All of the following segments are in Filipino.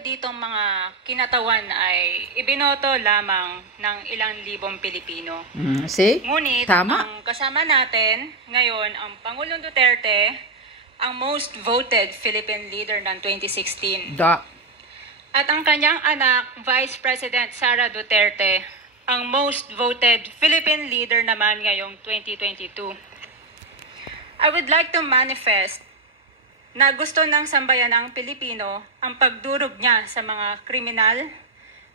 Ditong mga kinatawan ay ibinoto lamang ng ilang libong Pilipino. See? Ngunit, Tama. ang kasama natin ngayon, ang Pangulong Duterte, ang most voted Philippine leader ng 2016. At ang kanyang anak, Vice President Sara Duterte, ang most voted Philippine leader naman ngayong 2022. I would like to manifest na gusto ng sambayanang Pilipino ang pagdurog niya sa mga kriminal,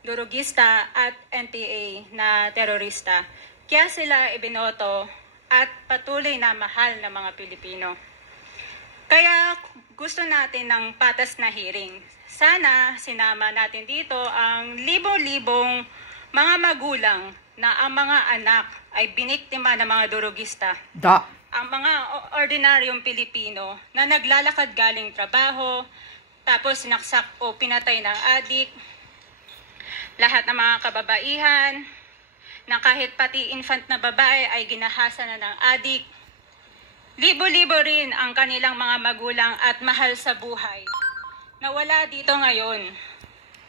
durugista at NPA na terorista. Kaya sila ibinoto at patuloy na mahal ng mga Pilipino. Kaya gusto natin ng patas na hearing. Sana sinama natin dito ang libo-libong mga magulang na ang mga anak ay biniktima ng mga durugista. Ang mga ordinaryong Pilipino na naglalakad galing trabaho, tapos sinaksak o pinatay ng adik, lahat ng mga kababaihan, na kahit pati infant na babae ay ginahasa na ng adik. Libo-libo rin ang kanilang mga magulang at mahal sa buhay na wala dito ngayon.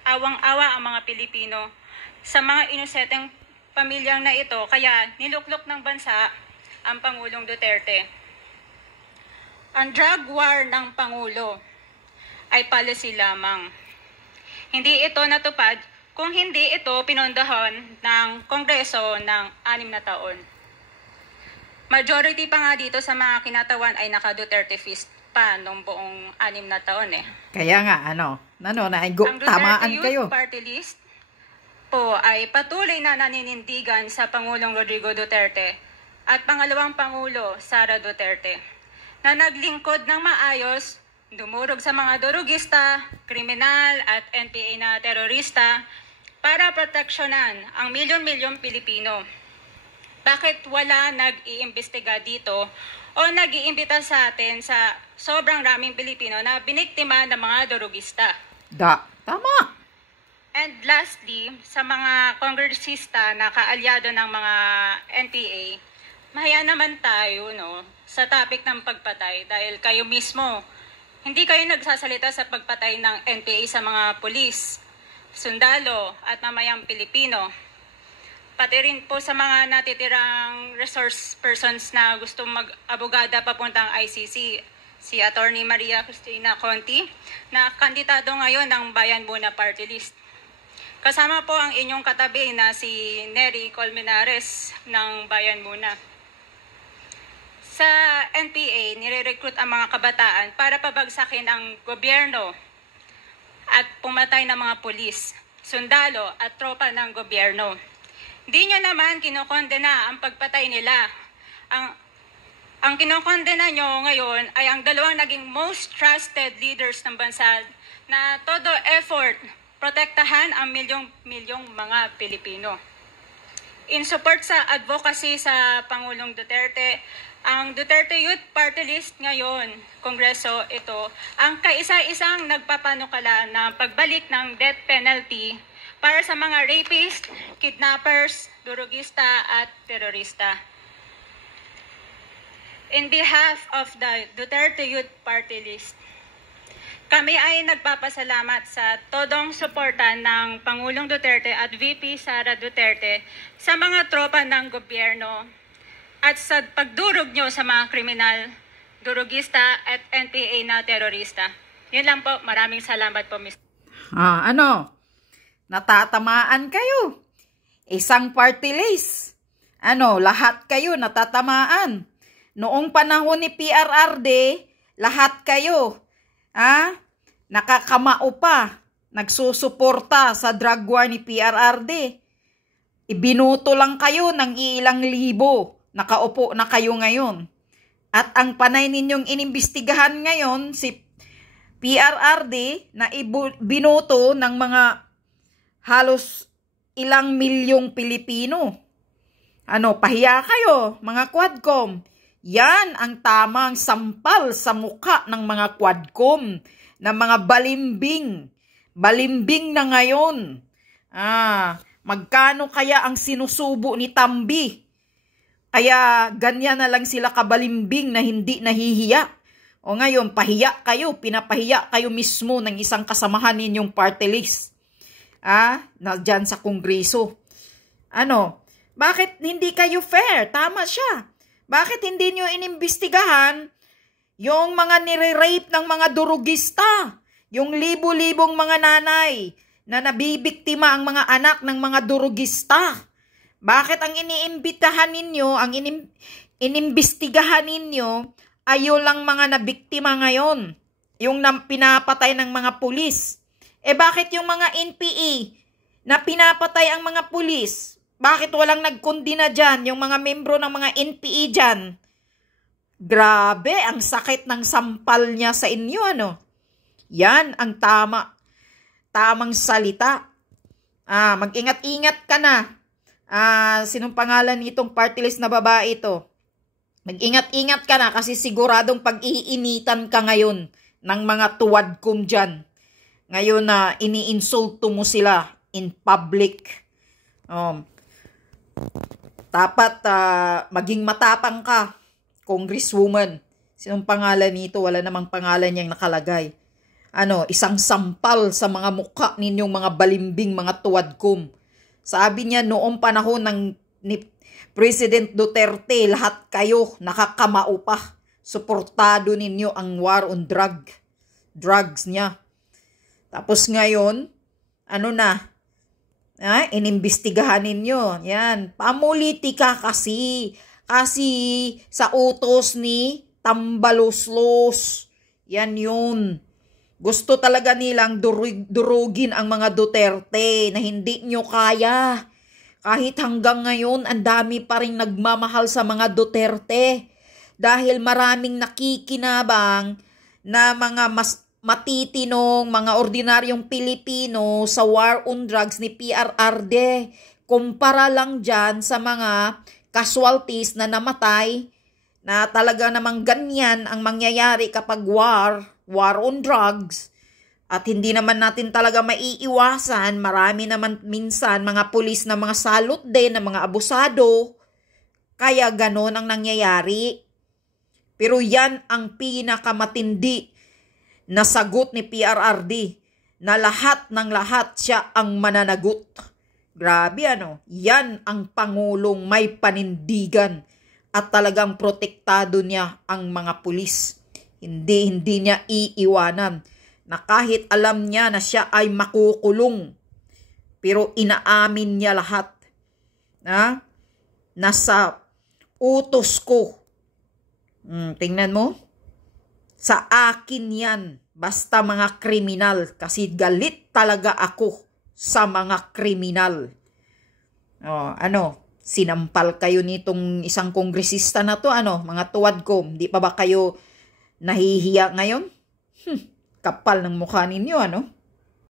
Awang-awa ang mga Pilipino sa mga inuseteng pamilyang na ito, kaya niluklok ng bansa ang Pangulong Duterte. Ang drug war ng Pangulo ay policy lamang. Hindi ito natupad kung hindi ito pinondohan ng Kongreso ng 6 na taon. Majority pa nga dito sa mga kinatawan ay naka-Duterte fist pa nung buong 6 na taon eh. Kaya nga, Ang Duterte tamaan Youth kayo. Party List po ay patuloy na naninindigan sa Pangulong Rodrigo Duterte at pangalawang Pangulo, Sara Duterte, na naglingkod ng maayos, dumurog sa mga durugista, kriminal at NPA na terorista para proteksyonan ang milyon-milyong Pilipino. Bakit wala nag-iimbestiga dito o nag-iimbita sa atin sa sobrang raming Pilipino na biniktima ng mga durugista? Tama. And lastly, sa mga kongresista na kaalyado ng mga NPA, mahaya naman tayo sa topic ng pagpatay dahil kayo mismo, hindi kayo nagsasalita sa pagpatay ng NPA sa mga pulis, sundalo at mamayang Pilipino. Pati rin po sa mga natitirang resource persons na gusto mag-abogada papuntang ICC, si Attorney Maria Cristina Conti, na kandidato ngayon ng Bayan Muna Party List. Kasama po ang inyong katabi na si Nery Colmenares ng Bayan Muna. Sa NPA, nire-recruit ang mga kabataan para pabagsakin ang gobyerno at pumatay ng mga pulis, sundalo at tropa ng gobyerno. Di nyo naman kinokondena ang pagpatay nila. Ang kinokondena nyo ngayon ay ang dalawang naging most trusted leaders ng bansa na todo effort protektahan ang milyong-milyong mga Pilipino. In support sa advocacy sa Pangulong Duterte, ang Duterte Youth Party List ngayon, Kongreso ito, ang kaisa-isang nagpapanukala na pagbalik ng death penalty para sa mga rapist, kidnappers, durugista at terorista. In behalf of the Duterte Youth Party List, kami ay nagpapasalamat sa todong suporta ng Pangulong Duterte at VP Sara Duterte sa mga tropa ng gobyerno at sa pagdurog nyo sa mga kriminal, durugista at NPA na terorista. Yun lang po. Maraming salamat po, Mr. Natatamaan kayo. Isang party list. Lahat kayo natatamaan. Noong panahon ni PRRD, lahat kayo nakakamao pa, nagsusuporta sa drug war ni PRRD. Ibinuto lang kayo ng ilang libo, nakaupo na kayo ngayon. At ang panay ninyong inimbestigahan ngayon, si PRRD na binuto ng mga halos ilang milyong Pilipino. Pahiya kayo, mga Quadcom. Yan ang tamang sampal sa muka ng mga Quadcom, ng mga balimbing. Balimbing na ngayon. Magkano kaya ang sinusubo ni Tambi? Kaya ganyan na lang sila kabalimbing na hindi nahihiya. O ngayon, pahiya kayo, pinapahiya kayo mismo ng isang kasamahan ninyong party list. Na dyan sa Kongreso. Bakit hindi kayo fair? Tama siya. Bakit hindi nyo inimbestigahan yung mga nire-rape ng mga durugista? Yung libo-libong mga nanay na nabibiktima ang mga anak ng mga durugista? Bakit ang iniimbitahan ninyo, ang inimbestigahan ninyo, ayo lang mga nabiktima ngayon? Yung pinapatay ng mga pulis. Bakit yung mga NPA na pinapatay ang mga pulis? Bakit walang nagkondina dyan, yung mga membro ng mga NPA dyan? Grabe, ang sakit ng sampal niya sa inyo, Yan ang tamang salita. Mag-ingat-ingat ka na. Sinong pangalan nitong party list na babae ito? Mag-ingat-ingat ka na kasi siguradong pag-iinitan ka ngayon ng mga tuwadkom dyan. Ngayon na iniinsulto mo sila in public. Dapat maging matapang ka, Congresswoman. Sinong pangalan nito? Wala namang pangalan niyang nakalagay. Isang sampal sa mga mukha ninyong mga balimbing, mga tuwadkom. Sabi niya noong panahon ni President Duterte, lahat kayo nakakamao pa. Suportado ninyo ang war on drugs niya. Tapos ngayon, inimbestigahan ninyo. Yan, pamulitika kasi. Kasi sa utos ni Tambaloslos. Yan yun. Gusto talaga nilang durugin ang mga Duterte na hindi nyo kaya. Kahit hanggang ngayon, ang dami pa rin nagmamahal sa mga Duterte. Dahil maraming nakikinabang na mga matitinong, mga ordinaryong Pilipino sa war on drugs ni PRRD. Kumpara lang dyan sa mga casualties na namatay, na talaga namang ganyan ang mangyayari kapag war on drugs. At hindi naman natin talaga maiiwasan, marami naman minsan mga pulis na mga salot din, na mga abusado. Kaya ganon ang nangyayari. Pero yan ang pinakamatindi na sagot ni PRRD, na lahat ng lahat siya ang mananagot. Grabe yan ang Pangulong may panindigan at talagang protektado niya ang mga pulis. Hindi niya iiwanan na kahit alam niya na siya ay makukulong, pero inaamin niya lahat. Nasa utos ko. Tingnan mo. Sa akin yan, basta mga kriminal, kasi galit talaga ako sa mga kriminal. Sinampal kayo nitong isang kongresista na to, mga tuwadkom, di pa ba kayo nahihiya ngayon? Kapal ng mukha ninyo,